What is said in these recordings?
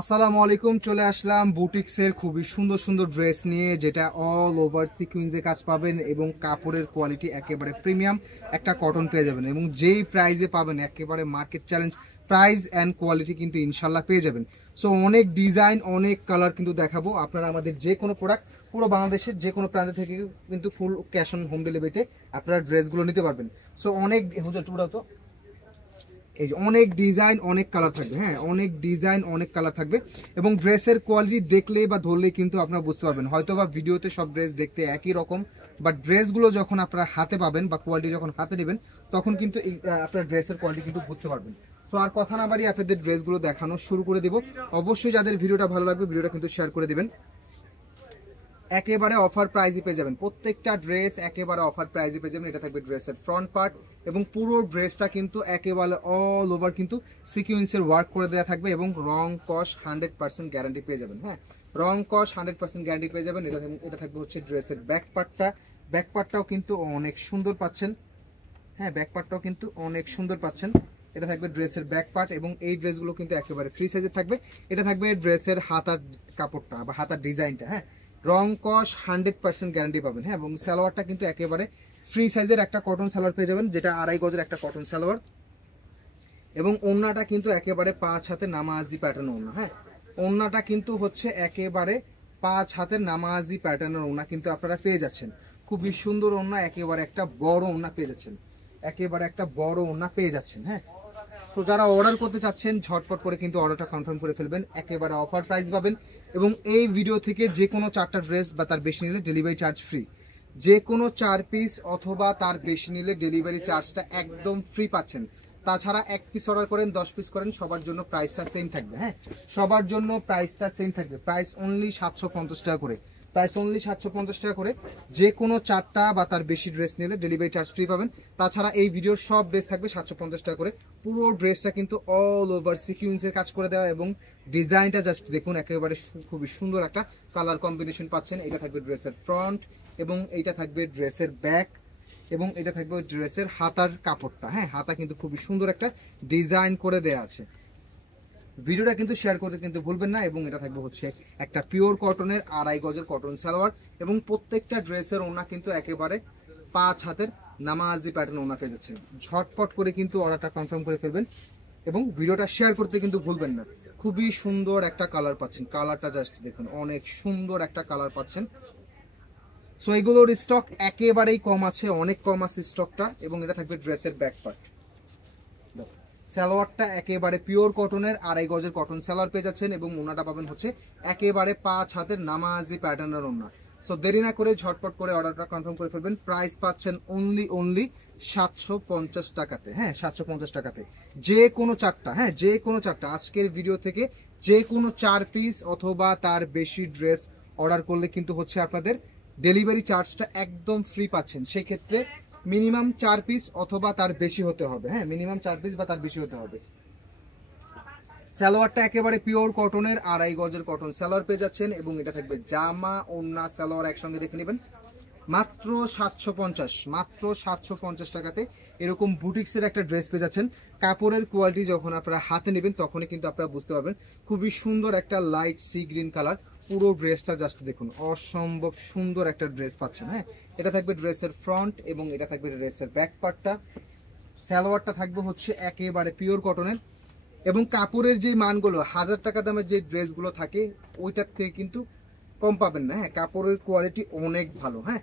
আসসালামু আলাইকুম। চলে আসলাম বুটিক্সের খুবই সুন্দর সুন্দর ড্রেস নিয়ে, যেটা অল ওভার সিকুয়েন্সে কাজ পাবেন এবং কাপড়ের কোয়ালিটি একেবারে প্রিমিয়াম একটা কটন পেয়ে যাবেন এবং যেই প্রাইসে পাবেন একেবারে market challenge price and quality কিন্তু ইনশাল্লাহ পেয়ে যাবেন। সো অনেক ডিজাইন অনেক কালার কিন্তু দেখাবো। আপনারা আমাদের যে কোনো প্রোডাক্ট পুরো বাংলাদেশের যে কোনো প্রান্ত থেকে কিন্তু ফুল ক্যাশ অন হোম ডেলিভারিতে আপনারা ড্রেসগুলো নিতে পারবেন। সো অনেক তো এই যে অনেক ডিজাইন অনেক কালার থাকবে, হ্যাঁ অনেক ডিজাইন অনেক কালার থাকবে এবং ড্রেসের কোয়ালিটি দেখলে বা ধরলে কিন্তু আপনারা বুঝতে পারবেন। হয়তো বা ভিডিওতে সব ড্রেস দেখতে একই রকম, বাট ড্রেসগুলো যখন আপনারা হাতে পাবেন বা কোয়ালিটি যখন হাতে নেবেন তখন কিন্তু আপনার ড্রেসের কোয়ালিটি কিন্তু বুঝতে পারবেন। সো আর কথা না বাড়িয়ে আপনাদের ড্রেসগুলো দেখানো শুরু করে দেবো। অবশ্যই যাদের ভিডিওটা ভালো লাগবে ভিডিওটা কিন্তু শেয়ার করে দেবেন। একেবারে অফার প্রাইজে পেয়ে যাবেন প্রত্যেকটা ড্রেস, একেবারে অফার প্রাইজে পেয়ে যাবেন। এটা থাকবে ড্রেসের ফ্রন্ট পার্ট এবং পুরো ড্রেসটা কিন্তু একেবারে অল ওভার কিন্তু সিকুয়েন্সের ওয়ার্ক করে দেওয়া থাকবে এবং রং কস 100% গ্যারান্টি পেয়ে যাবেন। হ্যাঁ, রং কস 100% গ্যারান্টি পেয়ে যাবেন। এটা থাকবে হচ্ছে ড্রেসের ব্যাক পার্টটা। ব্যাক পার্টটাও কিন্তু অনেক সুন্দর পাচ্ছেন। হ্যাঁ, ব্যাক পার্টটাও কিন্তু অনেক সুন্দর পাচ্ছেন। এটা থাকবে ড্রেসের ব্যাক পার্ট এবং এই ড্রেসগুলো কিন্তু একেবারে ফ্রি সাইজের থাকবে। এটা থাকবে ড্রেসের হাতার কাপড়টা বা হাতার ডিজাইনটা। হ্যাঁ, রং কস 100% গ্যারান্টি পাবেন। হ্যাঁ, এবং সালোয়ারটা কিন্তু একেবারে ফ্রি সাইজের একটা কটন সালোয়ার পেয়ে যাবেন, যেটা 2.5 গজের একটা কটন সালোয়ার এবং ওড়নাটা কিন্তু একেবারে 5 হাতের নামাজি প্যাটার্ন ওড়না। হ্যাঁ, ওড়নাটা কিন্তু হচ্ছে একেবারে 5 হাতের নামাজি প্যাটার্নের ওড়না কিন্তু আপনারা পেয়ে যাচ্ছেন। খুবই সুন্দর ওড়না, একেবারে একটা বড় ওড়না পেয়ে যাচ্ছেন, একেবারে একটা বড় ওড়না পেয়ে যাচ্ছেন। হ্যাঁ, সো যারা অর্ডার করতে চাচ্ছেন ঝটপট করে কিন্তু অর্ডারটা কনফার্ম করে ফেলবেন। একেবারে অফার প্রাইস পাবেন এবং এই ভিডিও থেকে যে কোনো 4টা ড্রেস বা তার বেশি নিলে ডেলিভারি চার্জ ফ্রি। যে কোনো 4 পিস অথবা তার বেশি নিলে ডেলিভারি চার্জটা একদম ফ্রি পাচ্ছেন। তাছাড়া 1 পিস অর্ডার করেন 10 পিস করেন সবার জন্য প্রাইসটা সেম থাকবে। হ্যাঁ, সবার জন্য প্রাইসটা সেম থাকবে। প্রাইস অনলি 750 টাকা করে, প্রাইস অনলি 750 টাকা করে। যে কোনো 4টা বা তার বেশি ড্রেস নিলে ডেলিভারি চার্জ ফ্রি পাবেন। তাছাড়া এই ভিডিওর সব ড্রেস থাকবে 750 টাকা করে। পুরো ড্রেসটা কিন্তু অল ওভার সিকুয়েন্সের কাজ করে দেওয়া এবং ডিজাইনটা জাস্ট দেখুন, একেবারে খুবই সুন্দর একটা কালার কম্বিনেশন পাচ্ছেন। এটা থাকবে ড্রেসের ফ্রন্ট এবং এইটা থাকবে ড্রেসের ব্যাক এবং এটা থাকবে ড্রেসের হাতার কাপড়টা। হ্যাঁ, হাতা কিন্তু খুবই সুন্দর একটা ডিজাইন করে দেয়া আছে। ভিডিওটা কিন্তু শেয়ার করতে কিন্তু ভুলবেন না। এবং এটা থাকবে হচ্ছে একটা পিওর কটনের 2.5 গজের কটন সালোয়ার এবং প্রত্যেকটা ড্রেসের ওড়না কিন্তু একেবারে 5 হাতের নামাজি প্যাটার্ন ওড়না পেয়ে যাচ্ছেন। ঝটপট করে কিন্তু অর্ডারটা কনফার্ম করে ফেলবেন এবং ভিডিওটা শেয়ার করতে কিন্তু ভুলবেন না। খুবই সুন্দর একটা কালার পাচ্ছেন, কালারটা জাস্ট দেখুন, অনেক সুন্দর একটা কালার পাচ্ছেন। সো এগুলোর স্টক একেবারেই কম আছে, অনেক কম আছে স্টকটা। এবং এটা থাকবে ড্রেসের ব্যাক পার্ট। সালোয়ারটা একেবারে পিওর কটনের 2.5 গজের কটন সালোয়ার পেয়ে যাচ্ছেন এবং ওনাটা পাবেন হচ্ছে একেবারে 5 হাতের নামাজি প্যাটার্নের ওনা। সো দেরি না করে ঝটপট করে অর্ডারটা কনফার্ম করে ফেলবেন। প্রাইস পাচ্ছেন অনলি 750 টাকাতে। হ্যাঁ, 750 টাকাতে যে কোনো 4টা, হ্যাঁ যে কোনো 4টা আজকের ভিডিও থেকে যে কোনো 4 পিস অথবা তার বেশি ড্রেস অর্ডার করলে কিন্তু হচ্ছে আপনাদের ডেলিভারি চার্জটা একদম ফ্রি পাচ্ছেন। সেক্ষেত্রে মিনিমাম 4 পিস অথবা তার বেশি হতে হবে। হ্যাঁ, মিনিমাম 4 পিস বা তার বেশি হতে হবে। সালোয়ারটা একেবারে পিওর কটনের 2.5 গজের কটন সালোয়ার পেয়ে যাচ্ছেন এবং এটা থাকবে জামা ওড়না সালোয়ার একসঙ্গে দেখে নেবেন মাত্র 750, মাত্র 750 টাকাতে এরকম বুটিক্সের একটা ড্রেস পেয়ে যাচ্ছেন। কাপড়ের কোয়ালিটি যখন আপনারা হাতে নেবেন তখনই কিন্তু আপনারা বুঝতে পারবেন। খুবই সুন্দর একটা লাইট সি গ্রিন কালার, পুরো ড্রেসটা জাস্ট দেখুন, অসম্ভব সুন্দর একটা ড্রেস পাচ্ছেন। হ্যাঁ, এটা থাকবে ড্রেসের ফ্রন্ট এবং এটা থাকবে ড্রেসের ব্যাক পার্টটা। সালোয়ারটা থাকবে হচ্ছে একেবারে পিওর কটনের এবং কাপড়ের যে মানগুলো 1000 টাকা দামের যে ড্রেসগুলো থাকে ওইটার থেকে কিন্তু কম পাবেন না। হ্যাঁ, কাপড়ের কোয়ালিটি অনেক ভালো। হ্যাঁ,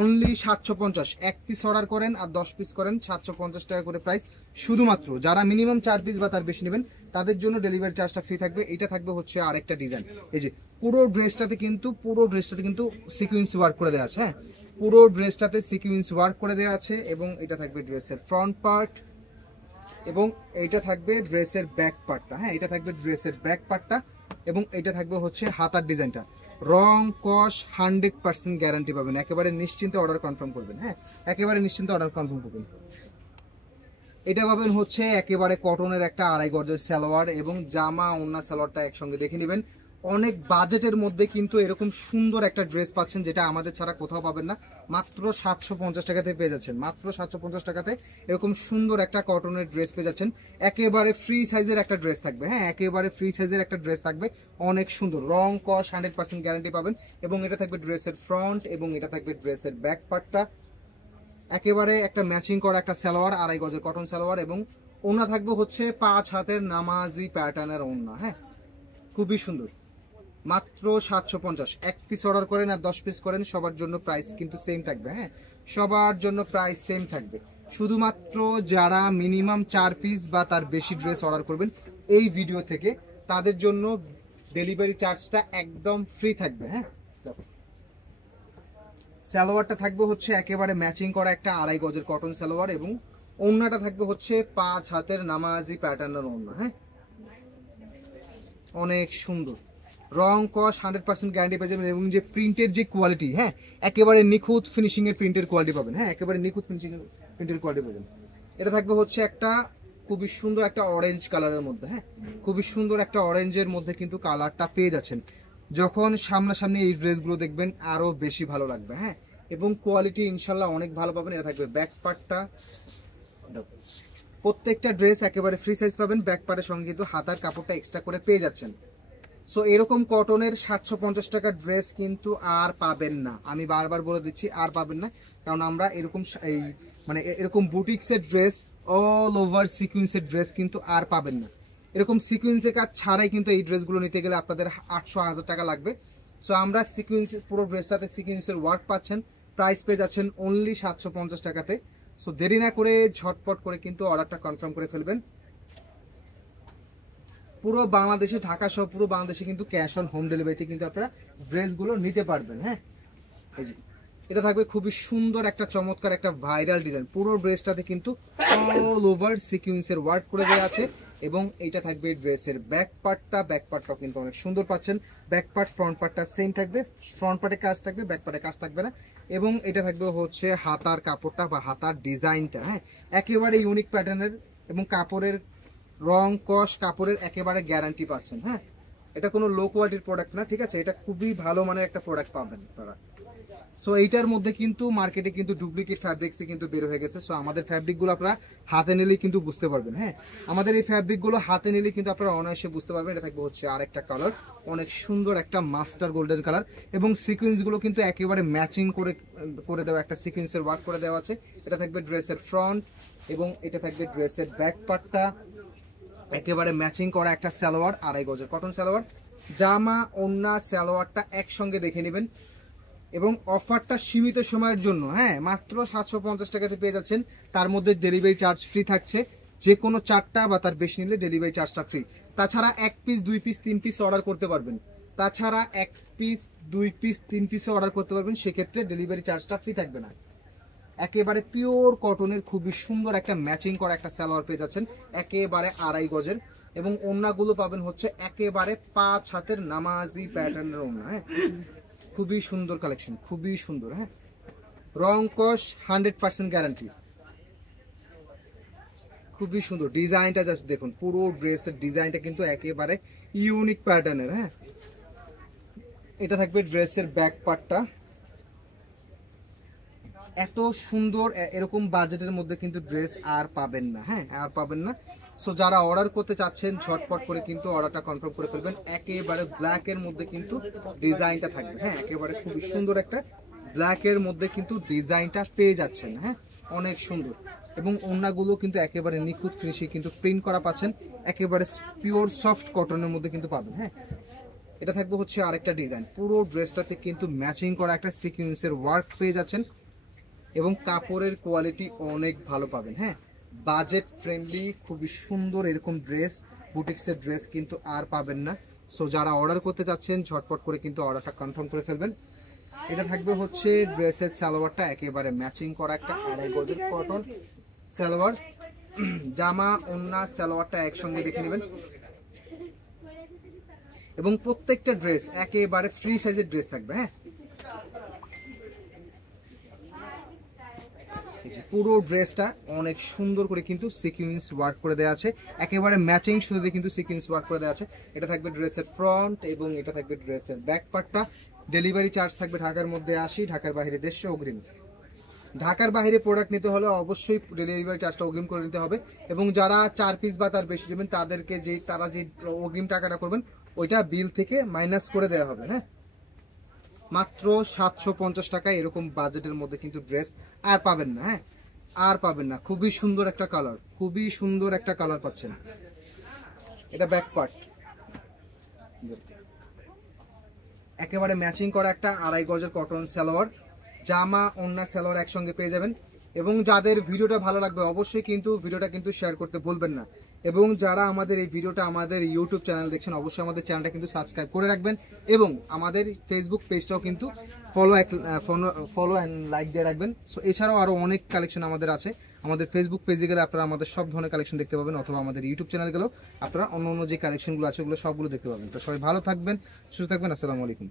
অনলি 750, 1 পিস অর্ডার করেন আর 10 পিস করেন 750 টাকা করে প্রাইস। শুধুমাত্র যারা মিনিমাম 4 পিস বা তার বেশি নেবেন তাদের জন্য ডেলিভারি চার্জটা ফ্রি থাকবে। এটা থাকবে হচ্ছে আরেকটা ডিজাইন। এই যে পুরো ড্রেসটাতে কিন্তু সিকুয়েন্স ওয়ার্ক করে দেওয়া আছে। হ্যাঁ, পুরো ড্রেসটাতে সিকুয়েন্স ওয়ার্ক করে দেওয়া আছে এবং এটা থাকবে ড্রেসের ফ্রন্ট পার্ট এবং এইটা থাকবে ড্রেসের ব্যাক পার্টটা। হ্যাঁ, এটা থাকবে ড্রেসের ব্যাক পার্টটা এবং এটা থাকবে হচ্ছে হাতার ডিজাইনটা। রং কস 100% গ্যারান্টি পাবেন। একেবারে নিশ্চিন্তে অর্ডার কনফার্ম করবেন। হ্যাঁ, একেবারে নিশ্চিন্তে অর্ডার কনফার্ম করবেন। এটা পাবেন হচ্ছে একেবারে কটনের একটা 2.5 গজের সালোয়ার এবং জামা ওড়না সালোয়ারটা একসঙ্গে দেখে নেবেন। অনেক বাজেটের মধ্যে কিন্তু এরকম সুন্দর একটা ড্রেস পাচ্ছেন, যেটা আমাদের ছাড়া কোথাও পাবেন না। মাত্র 750 টাকাতে পেয়ে যাচ্ছেন, মাত্র 750 টাকাতে এরকম সুন্দর একটা কটনের ড্রেস পেয়ে যাচ্ছেন। একেবারে ফ্রি সাইজের একটা ড্রেস থাকবে, হ্যাঁ একেবারে ফ্রি সাইজের একটা ড্রেস থাকবে, অনেক সুন্দর, রং কস 100% গ্যারান্টি পাবেন। এবং এটা থাকবে ড্রেসের ফ্রন্ট এবং এটা থাকবে ড্রেসের ব্যাক পার্টটা। একেবারে একটা ম্যাচিং করা একটা সালোয়ার, 2.5 গজের কটন সালোয়ার, এবং ওড়না থাকবে হচ্ছে 5 হাতের নামাজি প্যাটার্নের ওড়না, হ্যাঁ খুবই সুন্দর। মাত্র 750। 1 পিস অর্ডার করেন আর 10 পিস করেন, সবার জন্য প্রাইস কিন্তু সেম থাকবে, হ্যাঁ সবার জন্য প্রাইস সেম থাকবে। শুধুমাত্র যারা মিনিমাম 4 পিস বা তার বেশি ড্রেস অর্ডার করবেন এই ভিডিও থেকে, তাদের জন্য ডেলিভারি চার্জটা একদম ফ্রি থাকবে। হ্যাঁ, সালোয়ারটা থাকবে হচ্ছে একেবারে ম্যাচিং করা একটা 2.5 গজের কটন সালোয়ার, এবং ওড়নাটা থাকবে হচ্ছে 5 হাতের নামাজি প্যাটার্নের ওড়না, হ্যাঁ অনেক সুন্দর, রং কস 100% গ্যারান্টি পেয়ে যাবেন। এবং যে প্রিন্টের যে কোয়ালিটি, হ্যাঁ একেবারে নিখুঁত ফিনিশিং এর প্রিন্টের কোয়ালিটি পাবেন, হ্যাঁ একেবারে নিখুঁত ফিনিশিং এর প্রিন্টের কোয়ালিটি পাবেন। এটা থাকবে হচ্ছে একটা খুবই সুন্দর একটা অরেঞ্জ কালারের মধ্যে, হ্যাঁ খুবই সুন্দর একটা অরেঞ্জের মধ্যে কিন্তু কালারটা পেয়ে যাচ্ছেন। যখন সামনাসামনি এই ড্রেসগুলো দেখবেন আরো বেশি ভালো লাগবে, হ্যাঁ এবং কোয়ালিটি ইনশাল্লাহ অনেক ভালো পাবেন। এটা থাকবে ব্যাক পার্টটা, প্রত্যেকটা ড্রেস একেবারে ফ্রি সাইজ পাবেন, ব্যাক পার্টের সঙ্গে কিন্তু হাতার কাপড়টা এক্সট্রা করে পেয়ে যাচ্ছেন। সো এরকম কটনের 750 টাকার ড্রেস কিন্তু আর পাবেন না, আমি বারবার বলে দিচ্ছি আর পাবেন না। কারণ আমরা এরকম এই মানে এরকম বুটিক্সের ড্রেস, অল ওভার সিকুয়েন্সের ড্রেস কিন্তু আর পাবেন না। এরকম সিকুয়েন্সের কাজ ছাড়াই কিন্তু এই ড্রেসগুলো নিতে গেলে আপনাদের 800-1000 টাকা লাগবে। সো আমরা সিকুয়েন্স পুরো ড্রেসটাতে সিকুয়েন্সের ওয়ার্ক পাচ্ছেন, প্রাইস পেয়ে যাচ্ছেন অনলি 750 টাকাতে। সো দেরি না করে ঝটপট করে কিন্তু অর্ডারটা কনফার্ম করে ফেলবেন। পুরো বাংলাদেশে, ঢাকা সহ পুরো বাংলাদেশে কিন্তু ক্যাশ অন হোম ডেলিভারিতে কিন্তু আপনারা ড্রেসগুলো নিতে পারবেন। হ্যাঁ, এই যে এটা থাকবে খুবই সুন্দর একটা চমৎকার একটা ভাইরাল ডিজাইন, পুরো ড্রেসটাতে কিন্তু অল ওভার সিকুয়েন্সের ওয়ার্ক করে দেওয়া আছে। এবং এইটা থাকবে ড্রেসের ব্যাক পার্টটা, ব্যাক পার্টটাও কিন্তু অনেক সুন্দর পাচ্ছেন। ব্যাক পার্ট ফ্রন্ট পার্টটা সেম থাকবে, ফ্রন্ট পার্টে কাজ থাকবে, ব্যাক পার্টে কাজ থাকবে না। এবং এটা থাকবে হচ্ছে হাতার কাপড়টা বা হাতার ডিজাইনটা, হ্যাঁ একেবারে ইউনিক প্যাটার্নের, এবং কাপড়ের রং কস কাপড়ের একেবারে গ্যারান্টি পাচ্ছেন। হ্যাঁ, এটা কোনো লো কোয়ালিটির প্রোডাক্ট না, ঠিক আছে, এটা খুবই ভালো মানের একটা প্রোডাক্ট পাবেন আপনারা। সো এইটার মধ্যে কিন্তু মার্কেটে কিন্তু ডুপ্লিকেট ফ্যাব্রিক্সে কিন্তু বের হয়ে গেছে। সো আমাদের ফ্যাব্রিকগুলো আপনারা হাতে নিলেই কিন্তু বুঝতে পারবেন। হ্যাঁ, আমাদের এই ফ্যাব্রিকগুলো হাতে নিলেই কিন্তু আপনারা অনায়াসে বুঝতে পারবেন। এটা থাকবে হচ্ছে আরেকটা কালার, অনেক সুন্দর একটা মাস্টার গোল্ডেন কালার, এবং সিকোয়েন্সগুলো কিন্তু একেবারে ম্যাচিং করে দেওয়া একটা সিকোয়েন্সের ওয়ার্ক করে দেওয়া আছে। এটা থাকবে ড্রেসের ফ্রন্ট এবং এটা থাকবে ড্রেসের ব্যাক পার্টটা, একেবারে ম্যাচিং করা একটা সালোয়ার, 2.5 গজের কটন সালোয়ার, জামা ওড়না সালোয়ারটা একসঙ্গে দেখে নেবেন। এবং অফারটা সীমিত সময়ের জন্য, হ্যাঁ মাত্র 750 টাকাতে পেয়ে যাচ্ছেন। তার মধ্যে ডেলিভারি চার্জ ফ্রি থাকছে, যে কোনো 4টা বা তার বেশি নিলে ডেলিভারি চার্জটা ফ্রি। তাছাড়া 1 পিস 2 পিস 3 পিস অর্ডার করতে পারবেন, তাছাড়া 1 পিস 2 পিস 3 পিসও অর্ডার করতে পারবেন, সেক্ষেত্রে ডেলিভারি চার্জটা ফ্রি থাকবে না। একেবারে পিওর কটনের খুবই সুন্দর একটা ম্যাচিং করা একটা সালোয়ার পেয়ে যাচ্ছেন, একেবারে 2.5 গজের, এবং ওড়নাগুলো পাবেন হচ্ছে একেবারে 5 হাতের নামাজি প্যাটার্নের ওড়না। হ্যাঁ, খুবই সুন্দর কালেকশন, খুবই সুন্দর। হ্যাঁ, রং কস 100% গ্যারান্টি, খুবই সুন্দর ডিজাইনটা, জাস্ট দেখুন পুরো ড্রেসের ডিজাইনটা কিন্তু একেবারে ইউনিক প্যাটার্নের। হ্যাঁ, এটা থাকবে ড্রেসের ব্যাক পার্টটা, এত সুন্দর এরকম বাজেটের মধ্যে কিন্তু ড্রেস আর পাবেন না। হ্যাঁ, আর পাবেন না। সো যারা অর্ডার করতে চাচ্ছেন ঝটপট করে কিন্তু অর্ডারটা কনফার্ম করে ফেলবেন। একেবারে ব্ল্যাক এর মধ্যে কিন্তু ডিজাইনটা থাকবে, হ্যাঁ একেবারে খুবই সুন্দর একটা ব্ল্যাক এর মধ্যে কিন্তু ডিজাইনটা পেয়ে যাচ্ছেন। হ্যাঁ, অনেক সুন্দর, এবং ওড়নাগুলো কিন্তু একেবারে নিখুঁত ফিনিশিং কিন্তু প্রিন্ট করা পাচ্ছেন, একেবারে পিওর সফট কটনের মধ্যে কিন্তু পাবেন। হ্যাঁ, এটা থাকবে হচ্ছে আরেকটা ডিজাইন, পুরো ড্রেসটাতে কিন্তু ম্যাচিং করা একটা সিকোয়েন্সের ওয়ার্ক পেয়ে যাচ্ছেন, এবং কাপড়ের কোয়ালিটি অনেক ভালো পাবেন। হ্যাঁ, বাজেট ফ্রেন্ডলি খুবই সুন্দর এরকম ড্রেস, বুটিক্সের ড্রেস কিন্তু আর পাবেন না। সো যারা অর্ডার করতে চাচ্ছেন ঝটপট করে কিন্তু অর্ডারটা কনফার্ম করে ফেলবেন। এটা থাকবে হচ্ছে ড্রেসের সালোয়ারটা, একেবারে ম্যাচিং করা একটা 2.5 গজের কটন সালোয়ার, জামা ওড়না সালোয়ারটা একসঙ্গে দেখে নেবেন। এবং প্রত্যেকটা ড্রেস একেবারে ফ্রি সাইজের ড্রেস থাকবে। হ্যাঁ, পুরো ড্রেসটা অনেক সুন্দর করে কিন্তু সিকুয়েন্স ওয়ার্ক করে দেওয়া আছে, একেবারে ম্যাচিং সুতো দিয়ে কিন্তু সিকুয়েন্স ওয়ার্ক করে দেওয়া আছে। এটা থাকবে ড্রেসের ফ্রন্ট এবং এটা থাকবে ড্রেসের ব্যাক পার্টটা। ডেলিভারি চার্জ থাকবে ঢাকার মধ্যে 80, ঢাকার বাইরে 150 অগ্রিম। ঢাকার বাইরে প্রোডাক্ট নিতে হলে অবশ্যই ডেলিভারি চার্জটা অগ্রিম করে নিতে হবে, এবং যারা 4 পিস বা তার বেশি নেবেন তাদেরকে তারা যে অগ্রিম টাকাটা করবেন ওইটা বিল থেকে মাইনাস করে দেওয়া হবে। হ্যাঁ, মাত্র 750 টাকায় এরকম বাজেটের মধ্যে কিন্তু ড্রেস আর পাবেন না। হ্যাঁ, আর পাবেন না। খুবই সুন্দর একটা কালার, খুবই সুন্দর একটা কালার পাচ্ছেন। এটা ব্যাক পার্ট, একেবারে ম্যাচিং করা একটা 2.5 গজের কটন সালোয়ার, জামা ওন্না সালোয়ার একসঙ্গে পেয়ে যাবেন। এবং যাদের ভিডিওটা ভালো লাগবে অবশ্যই কিন্তু ভিডিওটা কিন্তু শেয়ার করতে ভুলবেন না, এবং যারা আমাদের এই ভিডিওটা আমাদের ইউটিউব চ্যানেল দেখছেন অবশ্যই আমাদের চ্যানেলটা কিন্তু সাবস্ক্রাইব করে রাখবেন, এবং আমাদের ফেসবুক পেজটাও কিন্তু ফলো অ্যান্ড লাইক দিয়ে রাখবেন। সো এছাড়াও আরও অনেক কালেকশন আমাদের আছে। আমাদের ফেসবুক পেজে গেলে আপনারা আমাদের সব ধরনের কালেকশন দেখতে পাবেন, অথবা আমাদের ইউটিউব চ্যানেল গেলেও আপনারা অন্য অন্য যে কালেকশনগুলো আছে ওগুলো সবগুলো দেখতে পাবেন। তো সবাই ভালো থাকবেন, সুস্থ থাকবেন। আসসালামু আলাইকুম।